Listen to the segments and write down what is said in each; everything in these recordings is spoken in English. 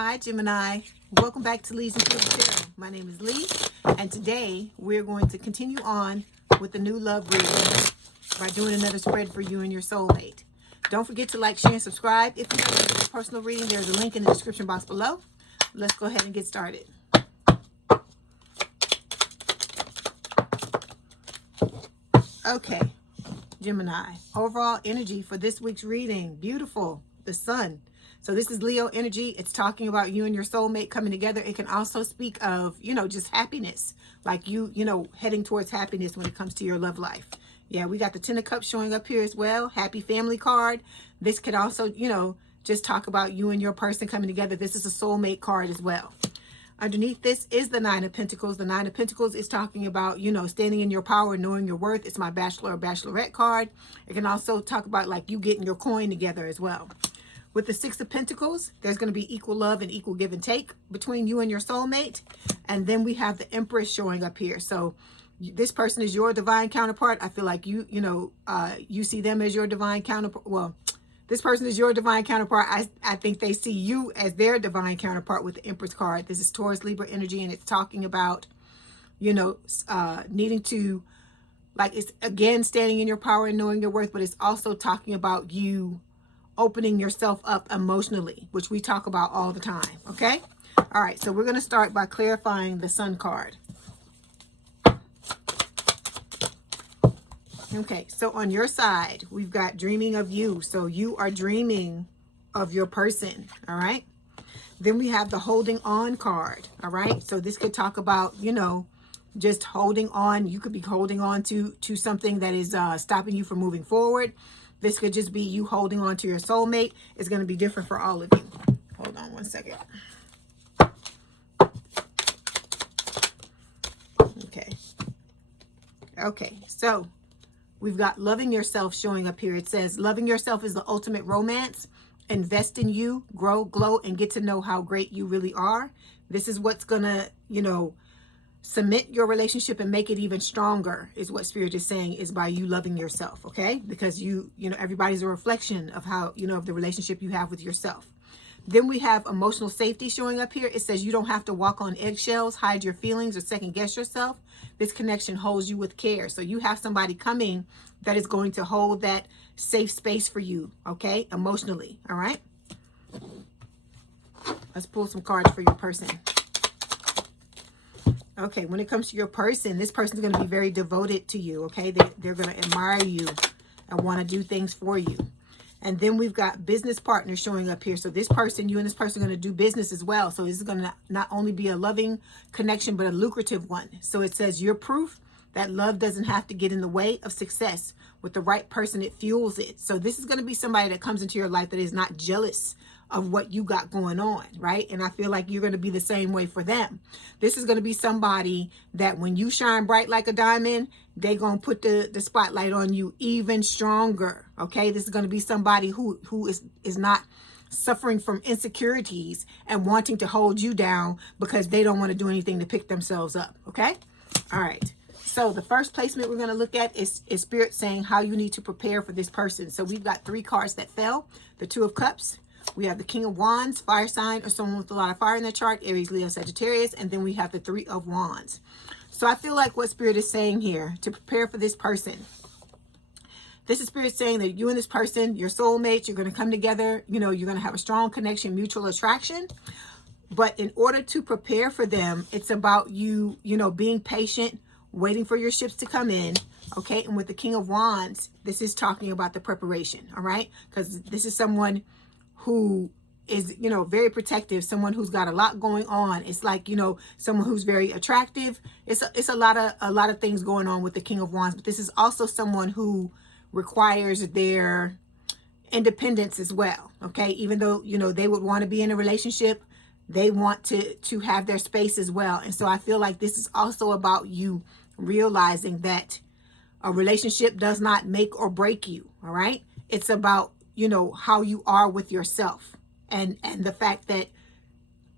Hi, Gemini. Welcome back to Leigh's Intuitive Tarot. My name is Leigh, and today we're going to continue on with the new love reading by doing another spread for you and your soulmate. Don't forget to like, share, and subscribe. If you have a personal reading, there's a link in the description box below. Let's go ahead and get started. Okay, Gemini. Overall energy for this week's reading. Beautiful. The sun. So this is Leo energy. It's talking about you and your soulmate coming together. It can also speak of, just happiness. Like you heading towards happiness when it comes to your love life. Yeah, we got the Ten of Cups showing up here as well. Happy family card. This could also, just talk about you and your person coming together. This is a soulmate card as well. Underneath this is the Nine of Pentacles. The Nine of Pentacles is talking about, standing in your power, knowing your worth. It's my Bachelor or Bachelorette card. It can also talk about like you getting your coin together as well. With the Six of Pentacles, there's going to be equal love and equal give and take between you and your soulmate. And then we have the Empress showing up here. So this person is your divine counterpart. I feel like you see them as your divine counterpart. Well, this person is your divine counterpart. I think they see you as their divine counterpart with the Empress card. This is Taurus Libra energy, and it's talking about, needing to, like, it's again standing in your power and knowing your worth, but it's also talking about you opening yourself up emotionally, which we talk about all the time. Okay. All right. So we're going to start by clarifying the Sun card. Okay. So on your side, we've got dreaming of you. So you are dreaming of your person. All right. Then we have the holding on card. All right. So this could talk about, just holding on. You could be holding on to something that is stopping you from moving forward. This could just be you holding on to your soulmate. It's going to be different for all of you. Hold on one second. Okay. Okay. So we've got loving yourself showing up here. It says loving yourself is the ultimate romance. Invest in you, grow, glow, and get to know how great you really are. This is what's going to, cement your relationship and make it even stronger, is what Spirit is saying, is by you loving yourself. Okay. Because everybody's a reflection of how, of the relationship you have with yourself. Then we have emotional safety showing up here. It says you don't have to walk on eggshells, hide your feelings, or second guess yourself. This connection holds you with care. So you have somebody coming that is going to hold that safe space for you. Okay. Emotionally. All right. Let's pull some cards for your person. Okay, when it comes to your person, this person is going to be very devoted to you, okay? They're going to admire you and want to do things for you. And then we've got business partners showing up here. So this person, you and this person are going to do business as well. So this is going to not only be a loving connection, but a lucrative one. So it says you're proof that love doesn't have to get in the way of success. With the right person, it fuels it. So this is going to be somebody that comes into your life that is not jealous of what you got going on, right? And I feel like you're going to be the same way for them. This is going to be somebody that when you shine bright like a diamond, they're going to put the spotlight on you even stronger, okay? This is going to be somebody who is not suffering from insecurities and wanting to hold you down because they don't want to do anything to pick themselves up, okay? All right. So the first placement we're going to look at is Spirit saying how you need to prepare for this person. So we've got 3 cards that fell. The Two of Cups. We have the King of Wands, fire sign, or someone with a lot of fire in their chart, Aries, Leo, Sagittarius. And then we have the Three of Wands. So I feel like what Spirit is saying here, to prepare for this person. This is Spirit saying that you and this person, your soulmates, you're going to come together. You're going to have a strong connection, mutual attraction. But in order to prepare for them, it's about you, being patient, waiting for your ships to come in. Okay. And with the King of Wands, this is talking about the preparation. All right. Because this is someone who is, very protective, someone who's got a lot going on. It's like, someone who's very attractive. It's a lot of things going on with the King of Wands, but this is also someone who requires their independence as well. Okay. Even though, they would want to be in a relationship, they want to have their space as well. And so I feel like this is also about you realizing that a relationship does not make or break you. All right. It's about, how you are with yourself and the fact that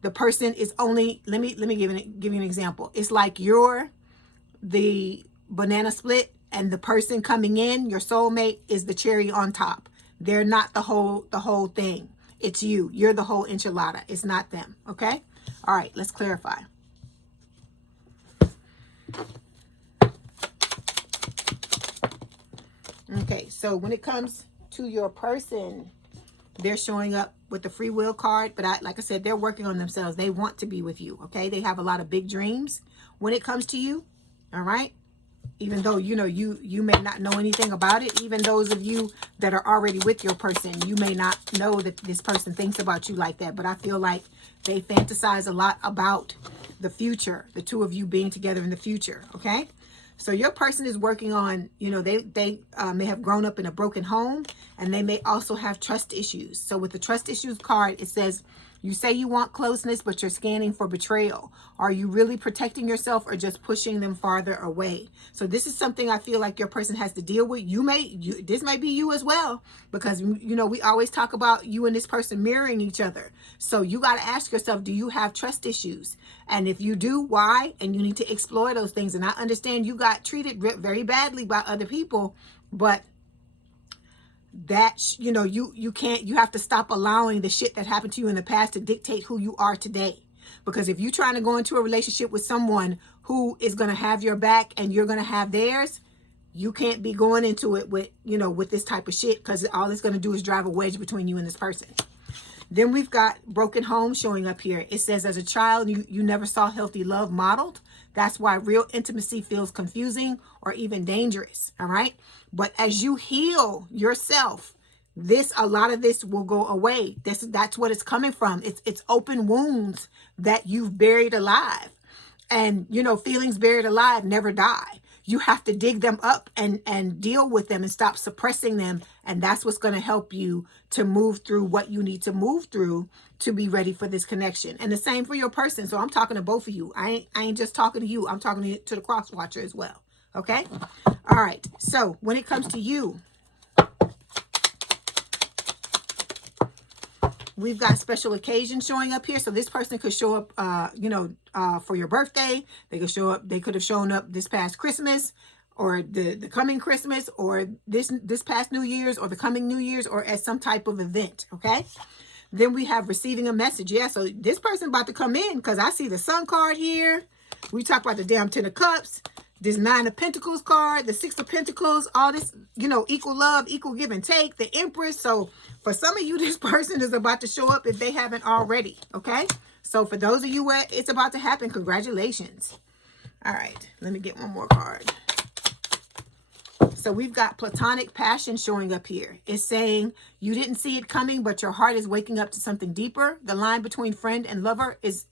the person is only, let me give you an example. It's like you're the banana split and the person coming in, your soulmate, is the cherry on top. They're not the whole thing. It's you. You're the whole enchilada. It's not them. Okay? All right, let's clarify. Okay, so when it comes to your person, they're showing up with the free will card, but like I said, they're working on themselves. They want to be with you, okay? They have a lot of big dreams when it comes to you, all right? Even though, you know, you may not know anything about it. Even those of you that are already with your person, you may not know that this person thinks about you like that. But I feel like they fantasize a lot about the future, the two of you being together in the future, okay? So your person is working on, you know, they may have grown up in a broken home, and they may also have trust issues. So with the trust issues card, it says, you say you want closeness, but you're scanning for betrayal. Are you really protecting yourself or just pushing them farther away? So this is something I feel like your person has to deal with. This may be you as well, because, you know, we always talk about you and this person mirroring each other. So you got to ask yourself, do you have trust issues? And if you do, why? And you need to explore those things. And I understand you got treated very badly by other people, but that, you know, you have to stop allowing the shit that happened to you in the past to dictate who you are today. Because if you're trying to go into a relationship with someone who is going to have your back and you're going to have theirs, you can't be going into it with, you know, with this type of shit, because all it's going to do is drive a wedge between you and this person. Then we've got broken home showing up here. It says, as a child, you never saw healthy love modeled. That's why real intimacy feels confusing or even dangerous. All right. But as you heal yourself, a lot of this will go away. That's what it's coming from. It's open wounds that you've buried alive. And, you know, feelings buried alive never die. You have to dig them up and deal with them and stop suppressing them. And that's what's going to help you to move through what you need to move through to be ready for this connection. And the same for your person. So I'm talking to both of you. I ain't just talking to you. I'm talking to the cross watcher as well. Okay. All right. So when it comes to you, we've got special occasions showing up here. So this person could show up, you know, for your birthday. They could show up. They could have shown up this past Christmas, or the coming Christmas, or this past New Year's, or the coming New Year's, or at some type of event. Okay. Then we have receiving a message. Yeah. So this person about to come in, because I see the Sun card here. We talk about the damn Ten of Cups. This Nine of Pentacles card, the Six of Pentacles, all this, you know, equal love, equal give and take, the Empress. So for some of you, this person is about to show up if they haven't already. Okay. So for those of you where it's about to happen, congratulations. All right. Let me get one more card. So we've got platonic passion showing up here. It's saying you didn't see it coming, but your heart is waking up to something deeper. The line between friend and lover is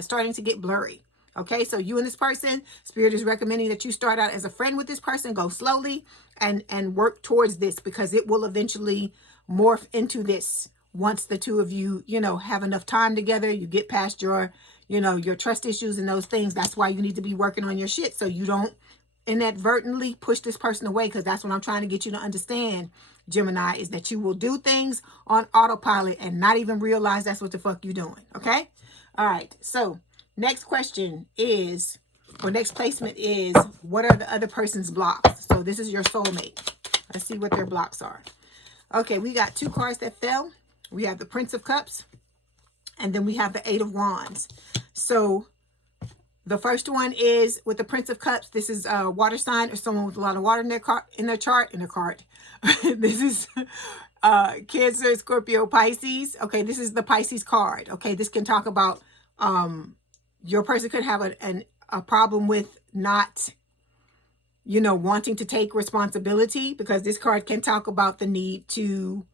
starting to get blurry. Okay, so you and this person, Spirit is recommending that you start out as a friend with this person, go slowly and work towards this, because it will eventually morph into this once the two of you, you know, have enough time together. You get past your, you know, your trust issues and those things. That's why you need to be working on your shit, so you don't inadvertently push this person away, because that's what I'm trying to get you to understand, Gemini, is that you will do things on autopilot and not even realize that's what the fuck you're doing. Okay, all right, so next question is, or next placement is, what are the other person's blocks? So this is your soulmate. Let's see what their blocks are. Okay, we got two cards that fell. We have the Prince of Cups, and then we have the Eight of Wands. So the first one is with the Prince of Cups. This is a water sign, or someone with a lot of water in their chart. This is Cancer, Scorpio, Pisces. Okay, this is the Pisces card. Okay, this can talk about your person could have a problem with not, you know, wanting to take responsibility, because this card can talk about the need to,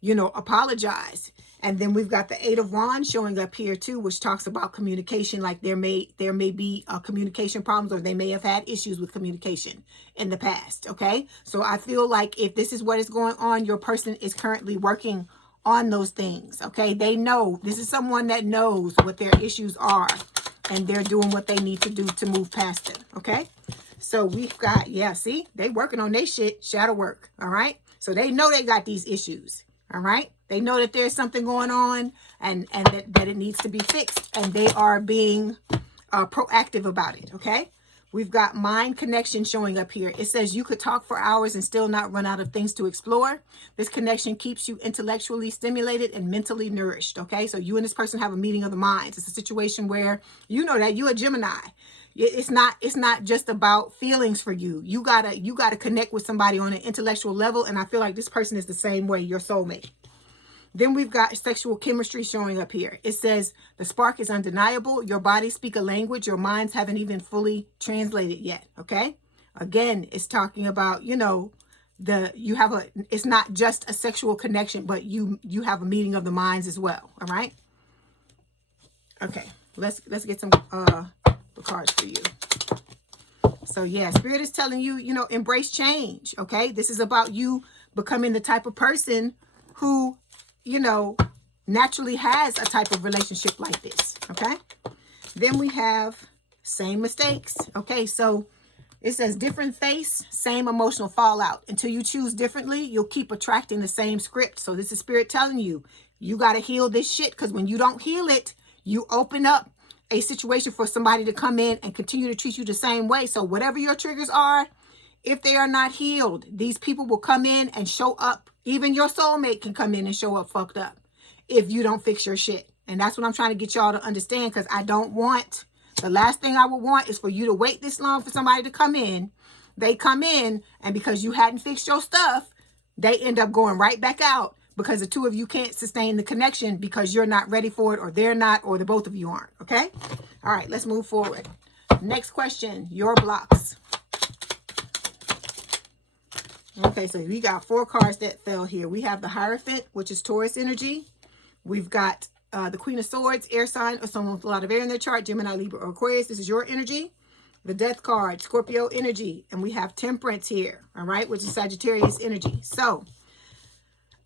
you know, apologize. And then we've got the Eight of Wands showing up here too, which talks about communication. Like there may be communication problems, or they may have had issues with communication in the past. Okay, so I feel like if this is what is going on, your person is currently working on those things. Okay, they know, this is someone that knows what their issues are, and they're doing what they need to do to move past them. Okay, so we've got, yeah, see, they working on their shit, shadow work. All right, so they know they got these issues. All right, they know that there's something going on, and that it needs to be fixed, and they are being proactive about it. Okay, We've got mind connection showing up here. It says you could talk for hours and still not run out of things to explore. This connection keeps you intellectually stimulated and mentally nourished. Okay, so you and this person have a meeting of the minds. It's a situation where you know that you're a Gemini. It's not just about feelings for you. You gotta connect with somebody on an intellectual level, and I feel like this person is the same way, your soulmate. Then we've got sexual chemistry showing up here. It says the spark is undeniable. Your bodies speak a language your minds haven't even fully translated yet. Okay. Again, it's talking about, you know, it's not just a sexual connection, but you have a meeting of the minds as well. All right. Okay. Let's get some the cards for you. So yeah, Spirit is telling you, you know, embrace change. Okay. This is about you becoming the type of person who, you know, naturally has a type of relationship like this. Okay. Then we have same mistakes. Okay. So it says different face, same emotional fallout. Until you choose differently, you'll keep attracting the same script. So this is Spirit telling you, you got to heal this shit. Because when you don't heal it, you open up a situation for somebody to come in and continue to treat you the same way. So whatever your triggers are, if they are not healed, these people will come in and show up. Even your soulmate can come in and show up fucked up if you don't fix your shit. And that's what I'm trying to get y'all to understand, because I don't want, the last thing I would want is for you to wait this long for somebody to come in. They come in, and because you hadn't fixed your stuff, they end up going right back out because the two of you can't sustain the connection because you're not ready for it, or they're not, or the both of you aren't. Okay? All right, let's move forward. Next question, your blocks. Okay, so we got 4 cards that fell here. We have the Hierophant, which is Taurus energy. We've got the Queen of Swords, air sign, or someone with a lot of air in their chart, Gemini, Libra, or Aquarius. This is your energy. The Death card, Scorpio energy. And we have Temperance here, all right, which is Sagittarius energy. So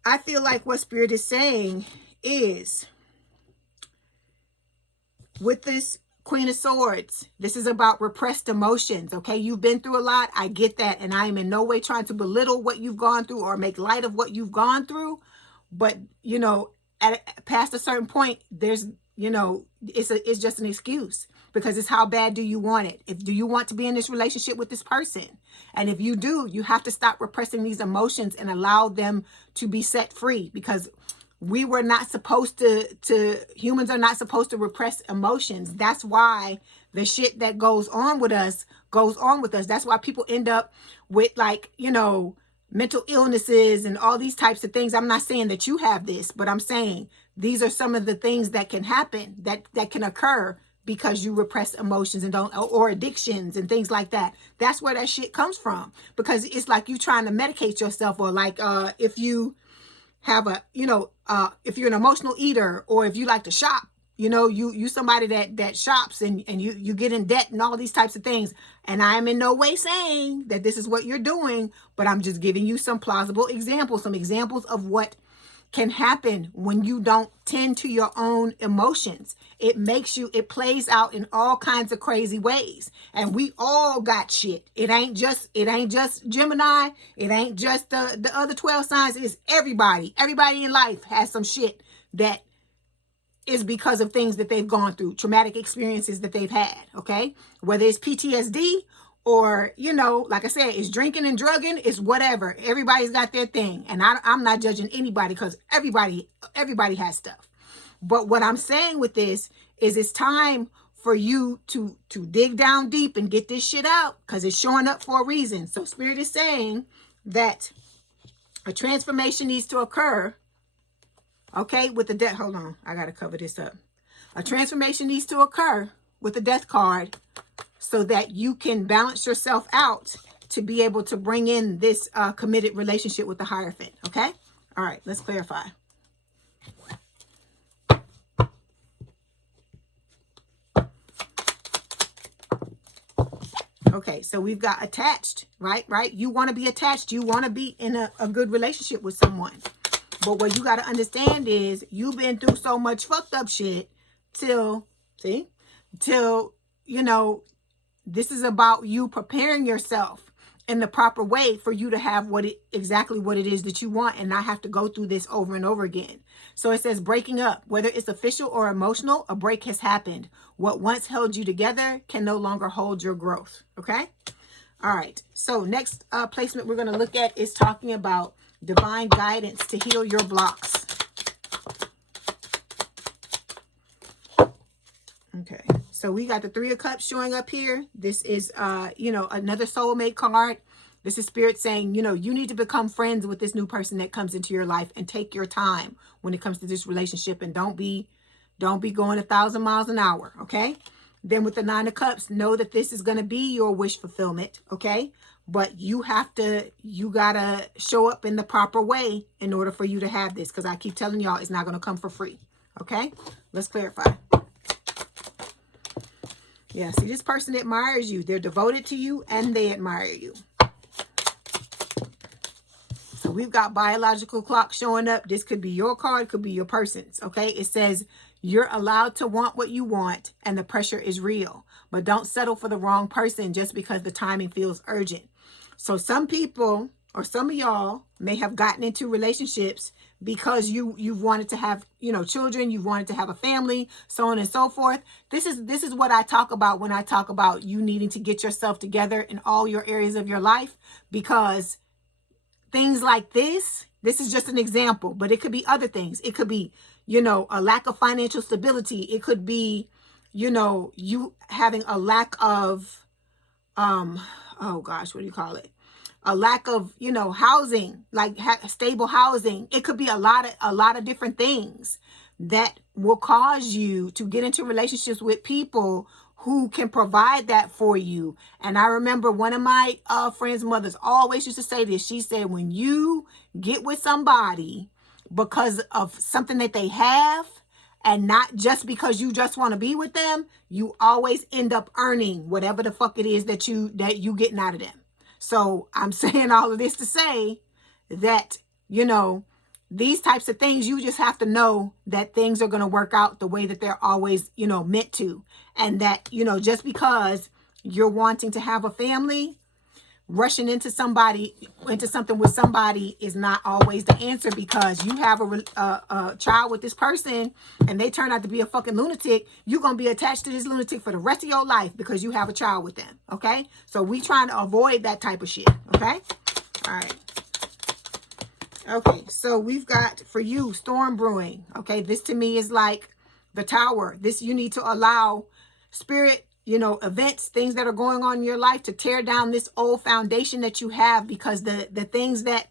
I feel like what Spirit is saying is, with this Queen of Swords, this is about repressed emotions. Okay, you've been through a lot. I get that. And I am in no way trying to belittle what you've gone through or make light of what you've gone through. But, you know, past a certain point, there's, you know, it's just an excuse, because it's how bad do you want it? Do you want to be in this relationship with this person? And if you do, you have to stop repressing these emotions and allow them to be set free, because we were not supposed to humans are not supposed to repress emotions. That's why the shit that goes on with us. That's why people end up with, like, you know, mental illnesses and all these types of things. I'm not saying that you have this, but I'm saying these are some of the things that can happen, that can occur because you repress emotions and don't, or addictions and things like that. That's where that shit comes from, because it's like you trying to medicate yourself, or like if you have a, you know, if you're an emotional eater, or if you like to shop, you know, you somebody that shops and you get in debt and all these types of things. And I'm in no way saying that this is what you're doing, but I'm just giving you some plausible examples, some examples of what can happen when you don't tend to your own emotions. It plays out in all kinds of crazy ways. And we all got shit. It ain't just Gemini. It ain't just the other 12 signs. It's everybody. Everybody in life has some shit that is because of things that they've gone through, traumatic experiences that they've had, okay? Whether it's PTSD or, you know, like I said, it's drinking and drugging, it's whatever. Everybody's got their thing. And I'm not judging anybody, because everybody has stuff. But what I'm saying with this is, it's time for you to dig down deep and get this shit out, because it's showing up for a reason. So Spirit is saying that a transformation needs to occur. Okay, with the death, hold on, I got to cover this up. A transformation needs to occur with the Death card, so that you can balance yourself out to be able to bring in this committed relationship with the Hierophant. Okay, all right, let's clarify. Okay, so we've got attached, right? You want to be attached. You want to be in a good relationship with someone. But what you got to understand is, you've been through so much fucked up shit till, you know, this is about you preparing yourself in the proper way for you to have exactly what it is that you want and not have to go through this over and over again. So it says breaking up, whether it's official or emotional, a break has happened. What once held you together can no longer hold your growth. Okay. All right. So next placement we're going to look at is talking about divine guidance to heal your blocks. Okay. So we got the Three of Cups showing up here. This is, you know, another soulmate card. This is Spirit saying, you know, you need to become friends with this new person that comes into your life and take your time when it comes to this relationship, and don't be going 1,000 miles an hour. Okay. Then with the Nine of Cups, know that this is going to be your wish fulfillment. Okay. But you gotta show up in the proper way in order for you to have this. Because I keep telling y'all, it's not going to come for free. Okay. Let's clarify. Yeah, see, this person admires you. They're devoted to you and they admire you. So we've got biological clock showing up. This could be your card, could be your person's, okay? It says you're allowed to want what you want and the pressure is real. But don't settle for the wrong person just because the timing feels urgent. So some people or some of y'all may have gotten into relationships because you've wanted to have, you know, children, you've wanted to have a family, so on and so forth. This is what I talk about when I talk about you needing to get yourself together in all your areas of your life, because things like this is just an example, but it could be other things. It could be, you know, a lack of financial stability. It could be, you know, you having a lack of, oh gosh, what do you call it? A lack of, you know, housing, like stable housing. It could be a lot of different things that will cause you to get into relationships with people who can provide that for you. And I remember one of my friends' mothers always used to say this. She said, when you get with somebody because of something that they have and not just because you just want to be with them, you always end up earning whatever the fuck it is that you getting out of them. So I'm saying all of this to say that, you know, these types of things, you just have to know that things are going to work out the way that they're always, you know, meant to. And that, you know, just because you're wanting to have a family, rushing into something with somebody is not always the answer, because you have a child with this person and they turn out to be a fucking lunatic. You're going to be attached to this lunatic for the rest of your life because you have a child with them. Okay. So we trying to avoid that type of shit. Okay. All right. Okay. So we've got for you storm brewing. Okay. This to me is like the Tower. This, you need to allow Spirit, you know, events, things that are going on in your life to tear down this old foundation that you have, because the things that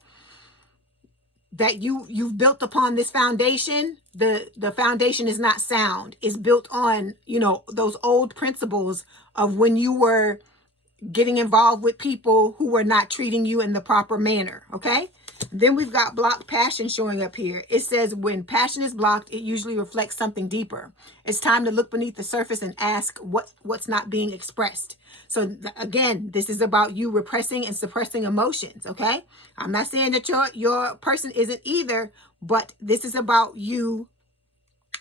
you've built upon this foundation, the foundation is not sound. It's built on, you know, those old principles of when you were getting involved with people who were not treating you in the proper manner. Okay. Then we've got blocked passion showing up here. It says when passion is blocked, it usually reflects something deeper. It's time to look beneath the surface and ask what's not being expressed. So again, this is about you repressing and suppressing emotions. Okay. I'm not saying that your person isn't either, but this is about you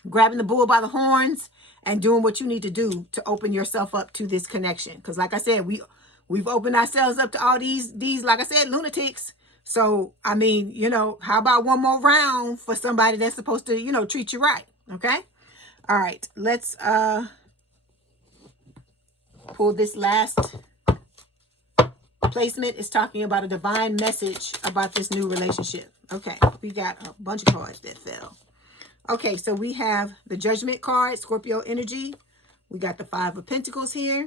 grabbing the bull by the horns and doing what you need to do to open yourself up to this connection. Because like I said, we've opened ourselves up to all these, like I said, lunatics. So, I mean, you know, how about one more round for somebody that's supposed to, you know, treat you right. Okay. All right. Let's pull this last placement. Is talking about a divine message about this new relationship. Okay. We got a bunch of cards that fell. Okay. So we have the Judgment card, Scorpio energy. We got the Five of Pentacles here.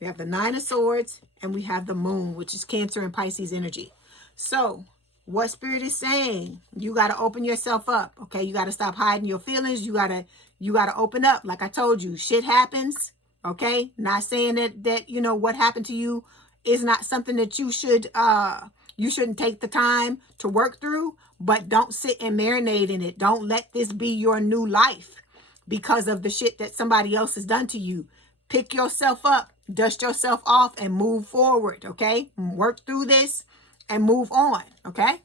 We have the Nine of Swords, and we have the Moon, which is Cancer and Pisces energy. So what Spirit is saying, you got to open yourself up. Okay. You got to stop hiding your feelings. You got to open up. Like I told you, shit happens. Okay. Not saying that, you know, what happened to you is not something that you shouldn't take the time to work through, but don't sit and marinate in it. Don't let this be your new life because of the shit that somebody else has done to you. Pick yourself up, dust yourself off, and move forward. Okay. Work through this and move on. Okay.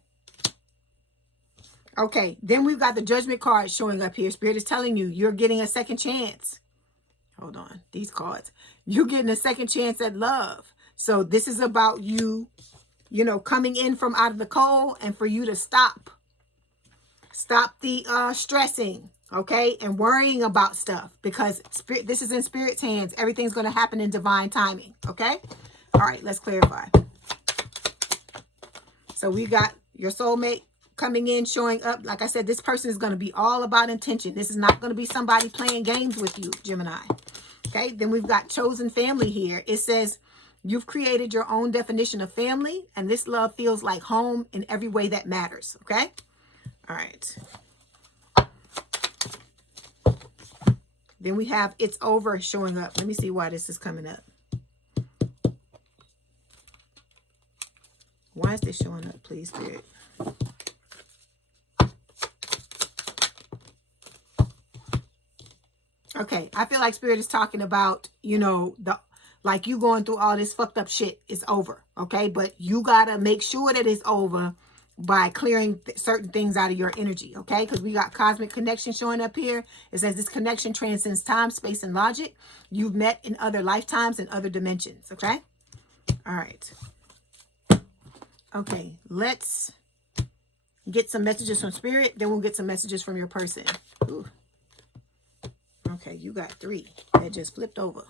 Okay. Then we've got the Judgment card showing up here. Spirit is telling you, you're getting a second chance. Hold on. These cards. You're getting a second chance at love. So this is about you you know, coming in from out of the cold, and for you to stop the stressing, okay, and worrying about stuff, because spirit, this is in Spirit's hands. Everything's going to happen in divine timing, okay? All right, let's clarify. So we got your soulmate coming in, showing up. Like I said, this person is going to be all about intention. This is not going to be somebody playing games with you, Gemini. Okay, then we've got chosen family here. It says, you've created your own definition of family, and this love feels like home in every way that matters, okay? All right. Then we have it's over showing up. Let me see why this is coming up. Why is this showing up, please, Spirit? Okay, I feel like Spirit is talking about, you know, like you going through all this fucked up shit is over, okay? But you got to make sure that it's over by clearing certain things out of your energy, okay? Because we got cosmic connection showing up here. It says this connection transcends time, space, and logic. You've met in other lifetimes and other dimensions, okay? All right. Okay, let's get some messages from Spirit. Then we'll get some messages from your person. Ooh. Okay, you got 3. That just flipped over.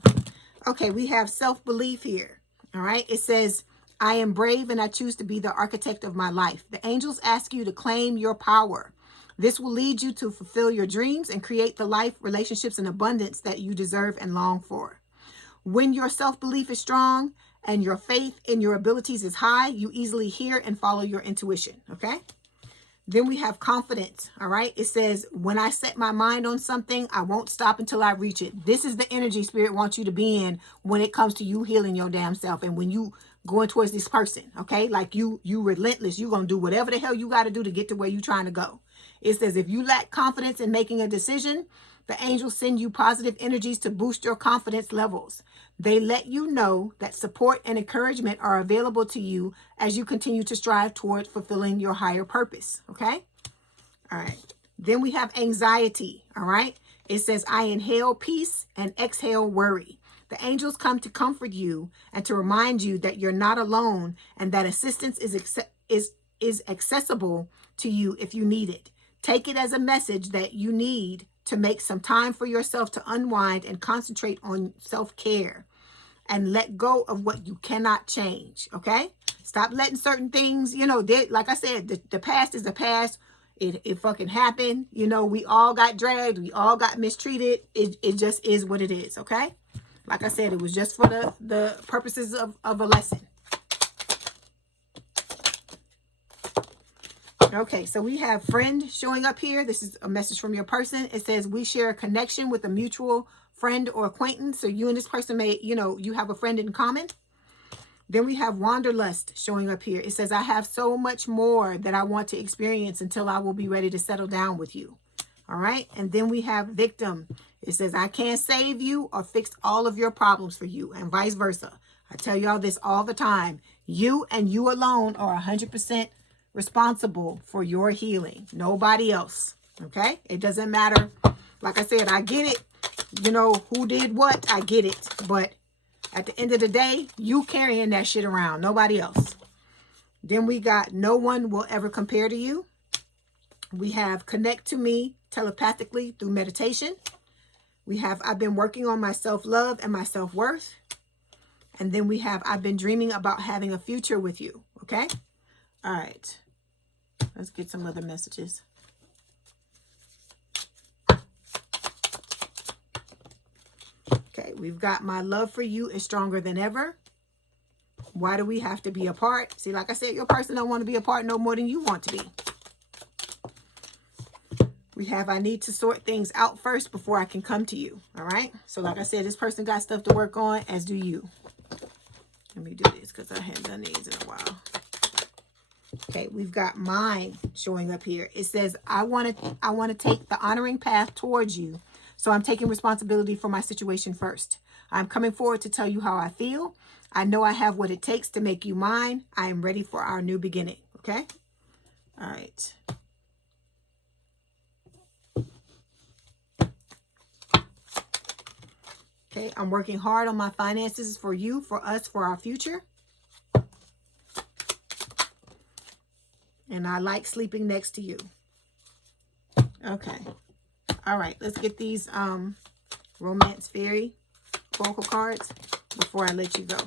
Okay, we have self-belief here. All right, it says, I am brave and I choose to be the architect of my life. The angels ask you to claim your power. This will lead you to fulfill your dreams and create the life, relationships, and abundance that you deserve and long for. When your self-belief is strong and your faith in your abilities is high, you easily hear and follow your intuition, okay? Then we have confidence, all right? It says, when I set my mind on something, I won't stop until I reach it. This is the energy Spirit wants you to be in when it comes to you healing your damn self. And when you going towards this person, okay? Like you relentless. You're going to do whatever the hell you got to do to get to where you're trying to go. It says, if you lack confidence in making a decision, the angels send you positive energies to boost your confidence levels. They let you know that support and encouragement are available to you as you continue to strive toward fulfilling your higher purpose, okay? All right. Then we have anxiety, all right? It says, I inhale peace and exhale worry. The angels come to comfort you and to remind you that you're not alone and that assistance is accessible to you if you need it. Take it as a message that you need to make some time for yourself to unwind and concentrate on self-care and let go of what you cannot change, okay? Stop letting certain things, you know, like I said, the past is the past. It fucking happened. You know, we all got dragged. We all got mistreated. It just is what it is, okay? Like I said, it was just for the purposes of a lesson. Okay, so we have friend showing up here. This is a message from your person. It says, we share a connection with a mutual friend or acquaintance. So you and this person may, you know, you have a friend in common. Then we have wanderlust showing up here. It says, I have so much more that I want to experience until I will be ready to settle down with you. All right. And then we have victim. It says, I can't save you or fix all of your problems for you, and vice versa. I tell y'all this all the time. You and you alone are 100% responsible for your healing. Nobody else. Okay? It doesn't matter. Like I said, I get it. You know, who did what? I get it. But at the end of the day, you carrying that shit around. Nobody else. Then we got no one will ever compare to you. We have connect to me telepathically through meditation. We have I've been working on my self-love and my self-worth. And then we have I've been dreaming about having a future with you. Okay? All right. Let's get some other messages. Okay, we've got my love for you is stronger than ever. Why do we have to be apart? See, like I said, your person don't want to be apart no more than you want to be. We have I need to sort things out first before I can come to you. All right. So like I said, this person got stuff to work on, as do you. Let me do this because I haven't done these in a while. Okay, we've got mine showing up here. It says, I want to take the honoring path towards you. So I'm taking responsibility for my situation first. I'm coming forward to tell you how I feel. I know I have what it takes to make you mine. I am ready for our new beginning. Okay. All right. Okay, I'm working hard on my finances for you, for us, for our future. And I like sleeping next to you. Okay. All right. Let's get these Romance Fairy Oracle cards before I let you go.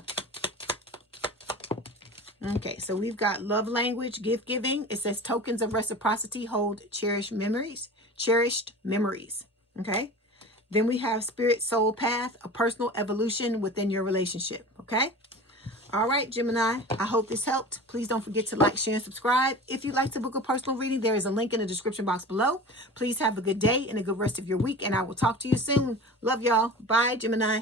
Okay. So we've got love language, gift giving. It says tokens of reciprocity hold cherished memories. Okay. Then we have spirit soul path, a personal evolution within your relationship. Okay. All right, Gemini, I hope this helped. Please don't forget to like, share, and subscribe. If you'd like to book a personal reading, there is a link in the description box below. Please have a good day and a good rest of your week, and I will talk to you soon. Love y'all. Bye, Gemini.